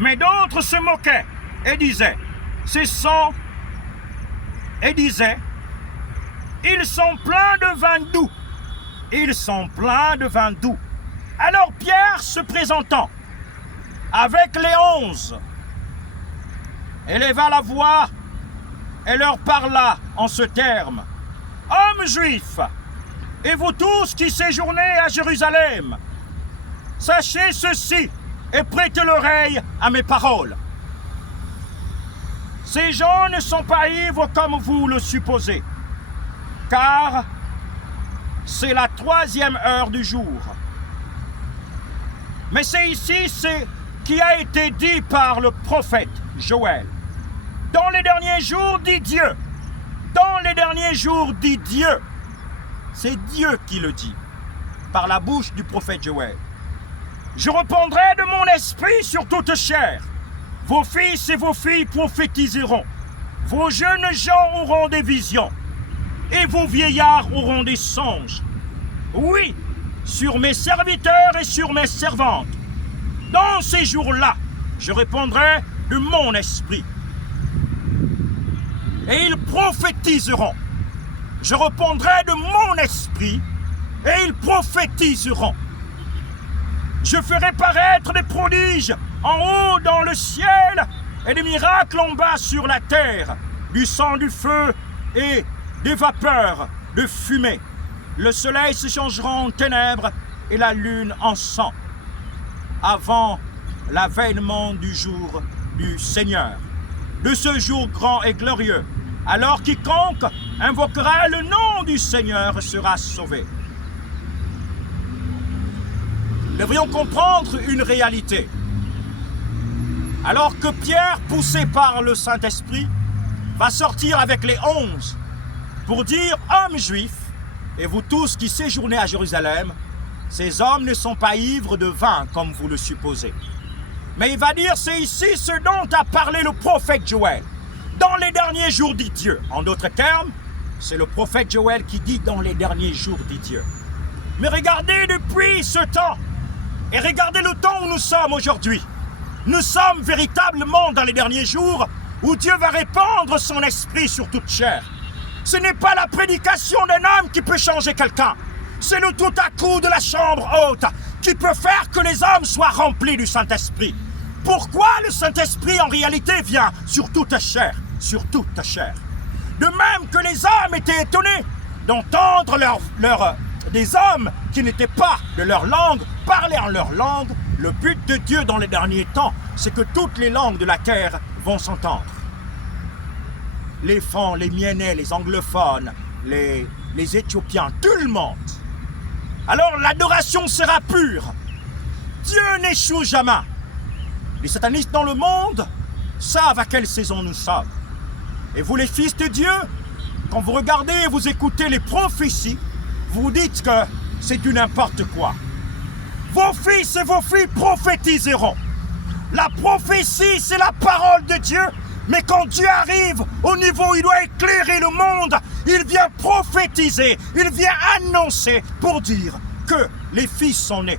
Mais d'autres se moquaient et disaient, ils sont pleins de vin doux. Ils sont pleins de vin doux. Alors Pierre, se présentant avec les 11, éleva la voix et leur parla en ce terme. Hommes juifs, et vous tous qui séjournez à Jérusalem, sachez ceci et prêtez l'oreille à mes paroles. Ces gens ne sont pas ivres comme vous le supposez, car c'est la 3e heure du jour. Mais c'est ici ce qui a été dit par le prophète Joël. Dans les derniers jours, dit Dieu. Dans les derniers jours, dit Dieu. C'est Dieu qui le dit, par la bouche du prophète Joël. Je répandrai de mon esprit sur toute chair. Vos fils et vos filles prophétiseront. Vos jeunes gens auront des visions. Et vos vieillards auront des songes. Oui, sur mes serviteurs et sur mes servantes. Dans ces jours-là, je répandrai de mon esprit. Et ils prophétiseront. Je répandrai de mon esprit, et ils prophétiseront. Je ferai paraître des prodiges en haut dans le ciel, et des miracles en bas sur la terre, du sang, du feu et des vapeurs de fumée. Le soleil se changera en ténèbres et la lune en sang, avant l'avènement du jour du Seigneur, de ce jour grand et glorieux. Alors quiconque invoquera le nom du Seigneur sera sauvé. Nous devrions comprendre une réalité. Alors que Pierre, poussé par le Saint-Esprit, va sortir avec les 11 pour dire « Hommes juifs, et vous tous qui séjournez à Jérusalem, ces hommes ne sont pas ivres de vin comme vous le supposez. » Mais il va dire « C'est ici ce dont a parlé le prophète Joël. Dans les derniers jours, dit Dieu. » En d'autres termes, c'est le prophète Joël qui dit « Dans les derniers jours, dit Dieu. » Mais regardez depuis ce temps, et regardez le temps où nous sommes aujourd'hui. Nous sommes véritablement dans les derniers jours où Dieu va répandre son esprit sur toute chair. Ce n'est pas la prédication d'un homme qui peut changer quelqu'un. C'est le tout à coup de la chambre haute qui peut faire que les hommes soient remplis du Saint-Esprit. Pourquoi le Saint-Esprit en réalité vient sur toute chair, sur toute chair. De même que les hommes étaient étonnés d'entendre des hommes qui n'étaient pas de leur langue parler en leur langue. Le but de Dieu dans les derniers temps, c'est que toutes les langues de la terre vont s'entendre. Les Francs, les Miennais, les anglophones, les Éthiopiens, tout le monde. Alors l'adoration sera pure. Dieu n'échoue jamais. Les satanistes dans le monde savent à quelle saison nous sommes. Et vous les fils de Dieu, quand vous regardez et vous écoutez les prophéties, vous dites que c'est du n'importe quoi. Vos fils et vos filles prophétiseront. La prophétie, c'est la parole de Dieu. Mais quand Dieu arrive au niveau où il doit éclairer le monde, il vient prophétiser, il vient annoncer pour dire que les fils sont nés.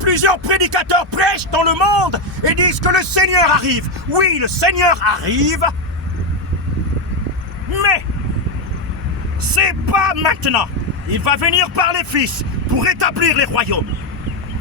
Plusieurs prédicateurs prêchent dans le monde et disent que le Seigneur arrive. Oui, le Seigneur arrive, mais c'est pas maintenant. Il va venir par les fils pour établir les royaumes.